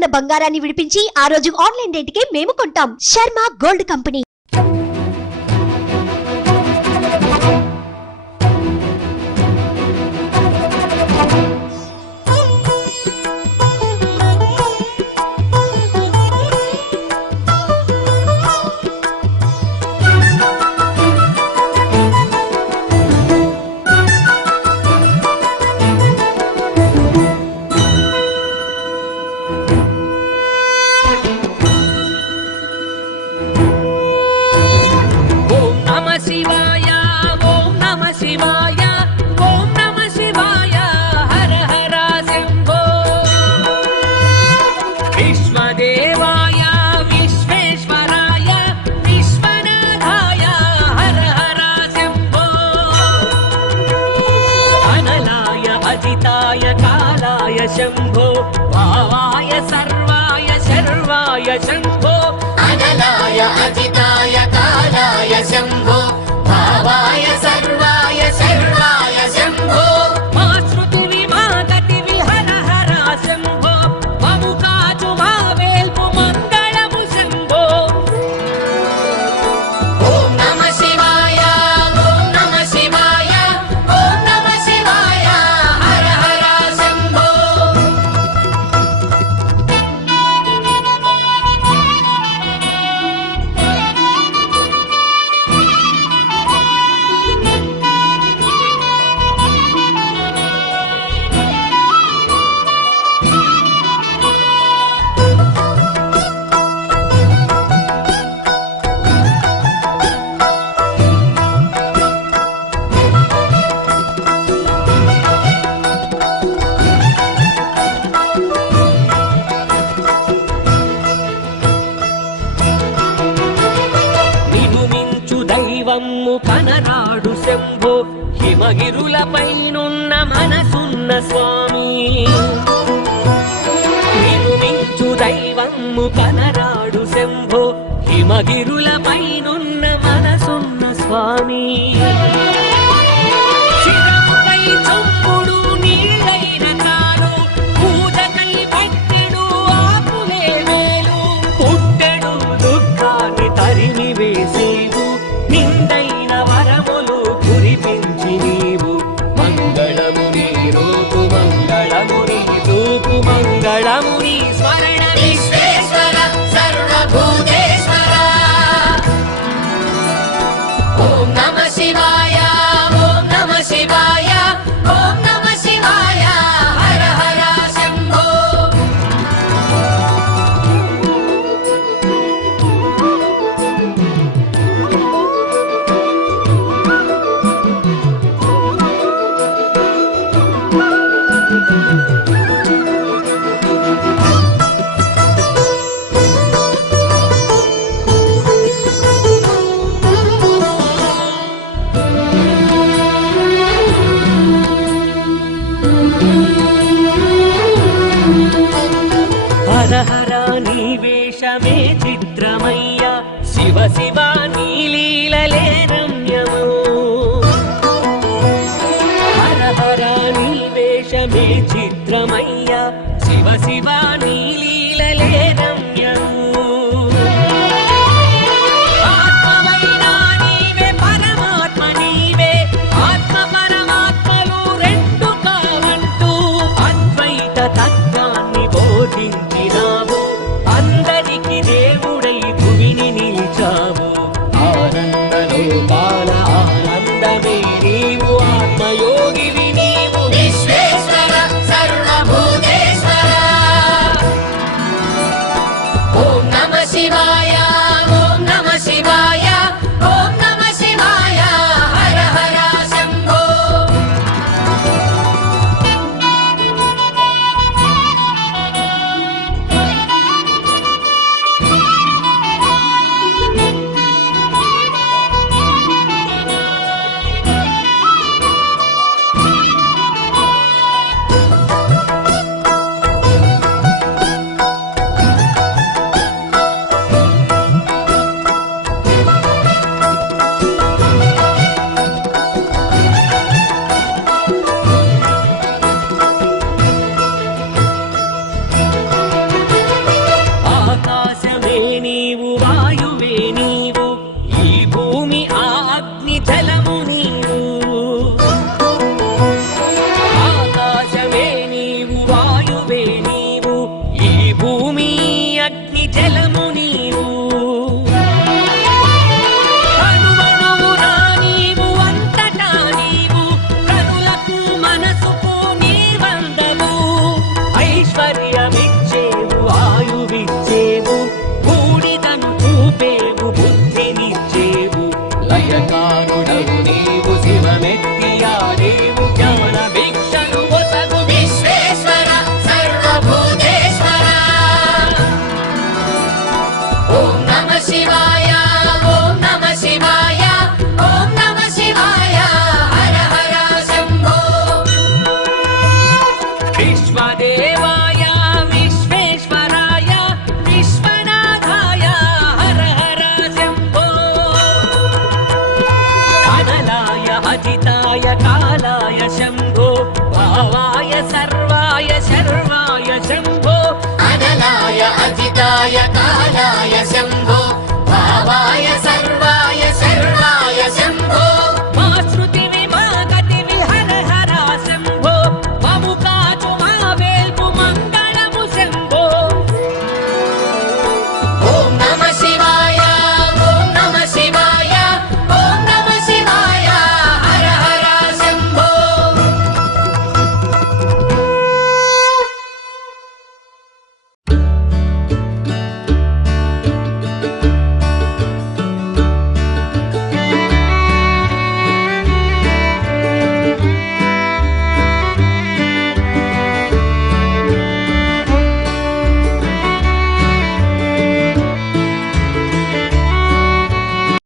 ఉన్న బంగారాన్ని విడిపించి ఆ రోజు ఆన్లైన్ రేటుకే మేము కొంటాం. Sharma gold company. शंभो भावाय सर्वाय शर्वाय शंभो अनलाय अजिताय कालाय शंभो भावाय सर्वाय शर्वाय शंभो मा श्रुतिवि मा गतिवि हर हर शंभो ममुकाचु मा वेल्पु मंगलमु शंभो ओम नमः शिवाय ओम नमः शिवाय ओम नमः शिवाय हर हर शंभो కనరాడు శంభో హిమగిరులపైనున్న మనసున్న స్వామి నిరుమించు దైవము కనరాడు శంభో హిమగిరులపైనున్న మనసున్న స్వామి శిరముపై చొప్పుడు నీళ్ళైన కాలు పూజకై పెట్టెడు ఆకులే వేలు పుట్టెడు దుఃఖాన్ని తరిమి వేసేవు నిందైన వరములు కురిపించి నీవు మంగళము నీ రూపు మంగళము నీ రూపు మంగళము నీ స్మరణ విశ్వేశ్వర సర్వభూతేశ్వర ఓం నమః శివాయ ఓం నమః శివాయ ఓం నమః శివాయ హర హర శంభో హర హర నీ వేషమే చిత్రమయ్యా శివ శివ నీ లీలలే రమ్యము హర హర నీ వేషమే చిత్రమయ్యా శివ శివ నీ లీలలే రమ్యము